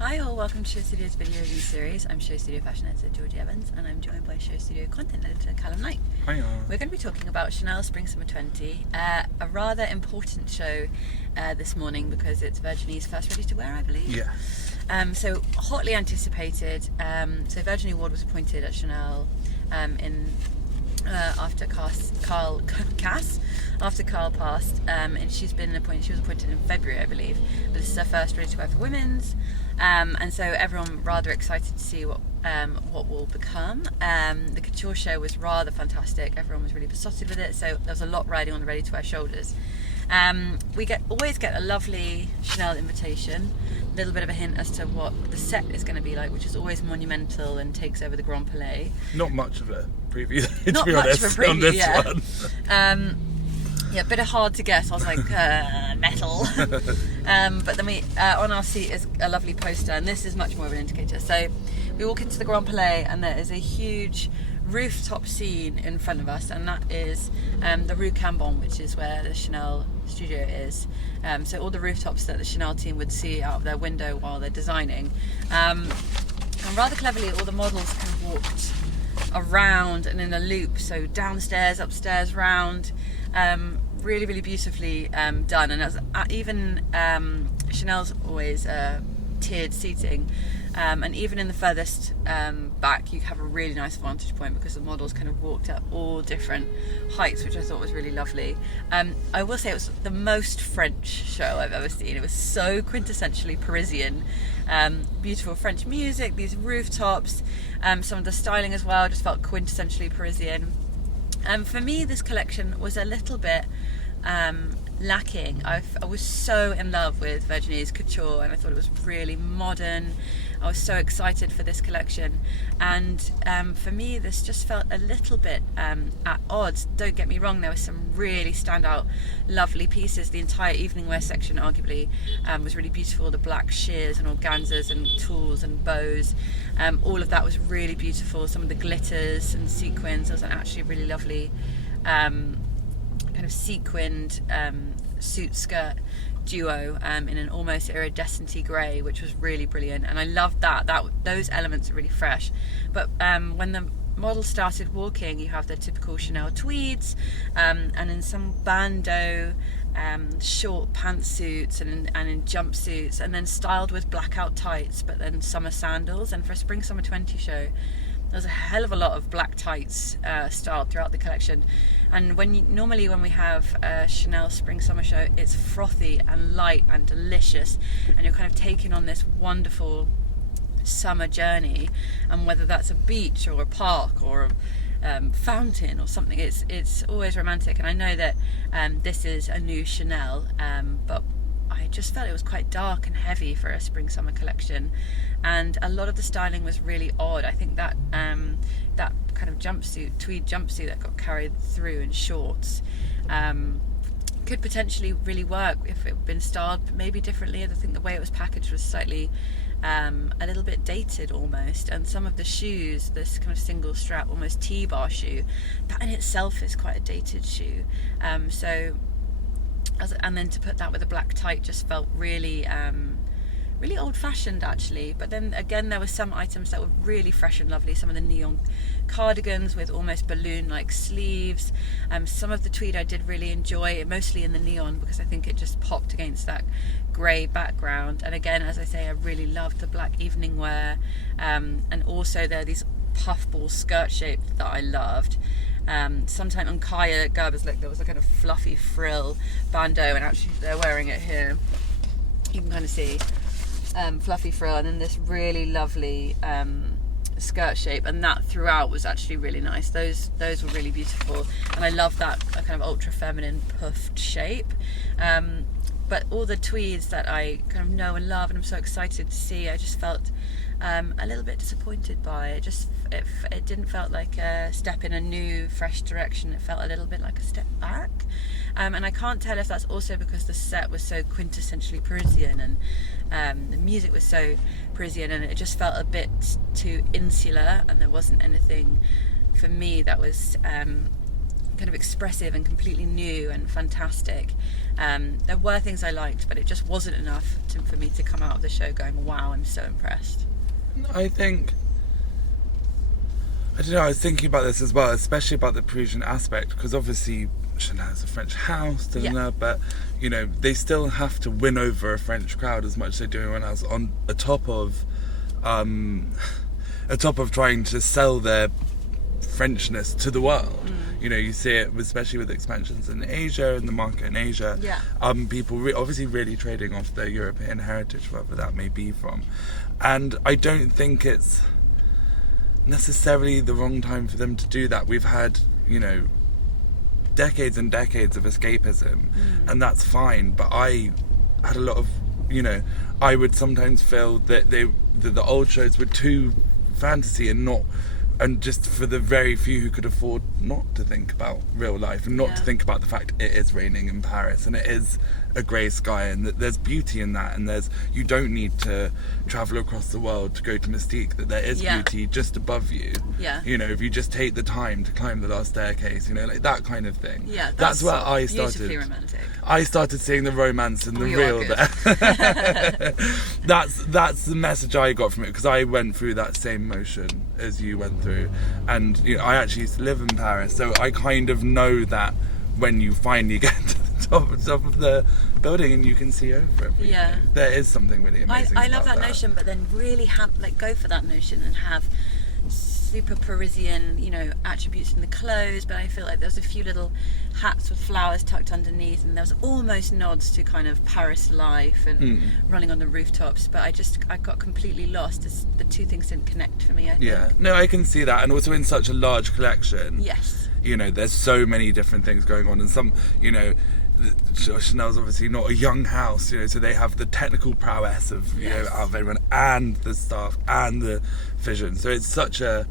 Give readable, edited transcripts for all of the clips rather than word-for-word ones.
Hi all, welcome to Show Studio's video review series. I'm Show Studio Fashion Editor Georgina Evans and I'm joined by Show Studio Content Editor Calum Knight. Hiya. We're going to be talking about Chanel Spring Summer 20, a rather important show this morning because it's Virginie's first ready to wear, I believe. Yeah. So hotly anticipated. So Virginie Viard was appointed at Chanel after Carl passed, and she was appointed in February, I believe. But this is her first ready to wear for women's, and so everyone rather excited to see what will become. The couture show was rather fantastic. Everyone was really besotted with it, so there was a lot riding on the ready to wear shoulders. We always get a lovely Chanel invitation, a little bit of a hint as to what the set is going to be like, which is always monumental and takes over the Grand Palais. Not much of a preview, to Not be much honest, of a preview, on this yeah. one. Yeah, a bit of hard to guess. I was like, metal. But then on our seat is a lovely poster, and this is much more of an indicator. So we walk into the Grand Palais, and there is a huge rooftop scene in front of us, and that is the Rue Cambon, which is where the Chanel studio is. So all the rooftops that the Chanel team would see out of their window while they're designing. And rather cleverly, all the models kind of walked around and in a loop, so downstairs, upstairs, round. Really, really beautifully done. And as even Chanel's always tiered seating, and even in the furthest back you have a really nice vantage point because the models kind of walked at all different heights, which I thought was really lovely. I will say it was the most French show I've ever seen. It was so quintessentially Parisian. Beautiful French music, these rooftops, some of the styling as well just felt quintessentially Parisian. For me, this collection was a little bit lacking. I was so in love with Virginie's couture, and I thought it was really modern. I was so excited for this collection, and for me this just felt a little bit at odds. Don't get me wrong, there were some really standout lovely pieces. The entire evening wear section arguably was really beautiful. The black sheers and organzas and tools and bows, all of that was really beautiful. Some of the glitters and sequins, there was an actually really lovely kind of sequined suit skirt duo in an almost iridescent grey, which was really brilliant, and I loved that those elements are really fresh. But when the models started walking, you have the typical Chanel tweeds, and in some bandeau short pantsuits and in jumpsuits, and then styled with blackout tights, but then summer sandals. And for a Spring Summer 20 show, there's a hell of a lot of black tights styled throughout the collection. And normally when we have a Chanel Spring Summer show, it's frothy and light and delicious, and you're kind of taking on this wonderful summer journey. And whether that's a beach or a park or a fountain or something, it's always romantic. And I know that this is a new Chanel, but I just felt it was quite dark and heavy for a Spring Summer collection, and a lot of the styling was really odd. I think that that kind of tweed jumpsuit that got carried through in shorts could potentially really work if it had been styled maybe differently. I think the way it was packaged was slightly a little bit dated almost, and some of the shoes, this kind of single strap almost T-bar shoe, that in itself is quite a dated shoe. And then to put that with a black tight just felt really really old-fashioned actually. But then again, there were some items that were really fresh and lovely. Some of the neon cardigans with almost balloon-like sleeves. Some of the tweed I did really enjoy, mostly in the neon, because I think it just popped against that grey background. And again, as I say, I really loved the black evening wear, and also there are these puffball skirt shapes that I loved. Sometime on Kaya Gerber's look, there was a kind of fluffy frill bandeau, and actually they're wearing it here. You can kind of see fluffy frill, and then this really lovely skirt shape, and that throughout was actually really nice. Those were really beautiful, and I love that kind of ultra feminine puffed shape. But all the tweeds that I kind of know and love, and I'm so excited to see, I just felt a little bit disappointed by it. It didn't felt like a step in a new, fresh direction. It felt a little bit like a step back. And I can't tell if that's also because the set was so quintessentially Parisian, and the music was so Parisian, and it just felt a bit too insular, and there wasn't anything for me that was kind of expressive and completely new and fantastic. There were things I liked, but it just wasn't enough for me to come out of the show going, wow, I'm so impressed. I don't know, I was thinking about this as well, especially about the Parisian aspect, because obviously Chanel's a French house, but you know, they still have to win over a French crowd as much as they do anyone else, on atop of trying to sell their Frenchness to the world. You know, you see it especially with expansions in Asia and the market in Asia. People obviously really trading off their European heritage, wherever that may be from. And I don't think it's necessarily the wrong time for them to do that. We've had, you know, decades and decades of escapism, and that's fine. But I had a lot of, you know, I would sometimes feel that the old shows were too fantasy and just for the very few who could afford not to think about real life and not to think about the fact it is raining in Paris and it is a grey sky and that there's beauty in that, and you don't need to travel across the world to go to Mystique, that there is beauty just above you. You know, if you just take the time to climb the last staircase, you know, like that kind of thing. That's where I started. Beautifully romantic. I started seeing the romance and the real there. That's the message I got from it, because I went through that same motion as you went through, and you know, I actually used to live in Paris, so I kind of know that when you finally get to the top of the building and you can see over everything, there is something really amazing. I love that notion, but then really go for that notion and have super Parisian, you know, attributes in the clothes, but I feel like there's a few little hats with flowers tucked underneath, and there's almost nods to kind of Paris life and running on the rooftops, but I got completely lost as the two things didn't connect for me, I think. No, I can see that, and also in such a large collection. You know, there's so many different things going on, and some, you know, Chanel's obviously not a young house, you know, so they have the technical prowess of, you know, out of everyone, and the staff, and the vision. So it's such a,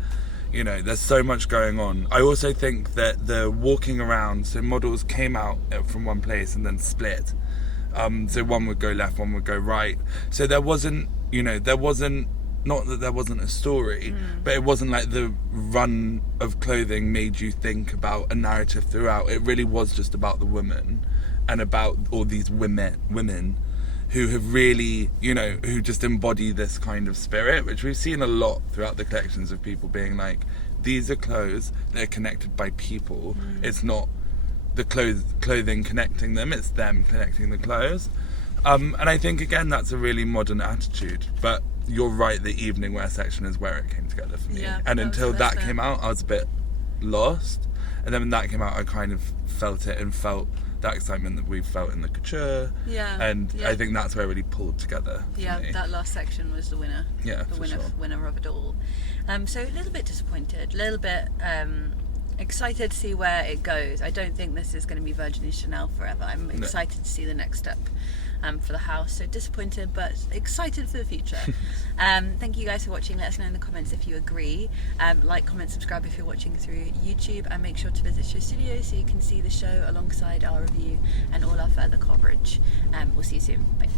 you know, there's so much going on. I also think that the walking around, so models came out from one place and then split. So one would go left, one would go right. So there wasn't, you know, not that there wasn't a story, but it wasn't like the run of clothing made you think about a narrative throughout. It really was just about the woman and about all these women who have really, you know, who just embody this kind of spirit, which we've seen a lot throughout the collections of people being like, these are clothes, they're connected by people. It's not the clothing connecting them, it's them connecting the clothes. And I think, again, that's a really modern attitude, but you're right, the evening wear section is where it came together for me. And until that came out, I was a bit lost. And then when that came out, I kind of felt it and felt that excitement that we felt in the couture. And I think that's where it really pulled together for me. That last section was the winner. Winner of it all. So a little bit disappointed, a little bit excited to see where it goes. I don't think this is going to be Virginie Chanel forever. I'm excited to see the next step for the house. So disappointed, but excited for the future. Thank you guys for watching. Let us know in the comments if you agree. Like, comment, subscribe if you're watching through YouTube, and make sure to visit Show Studio so you can see the show alongside our review and all our further coverage. We'll see you soon. Bye.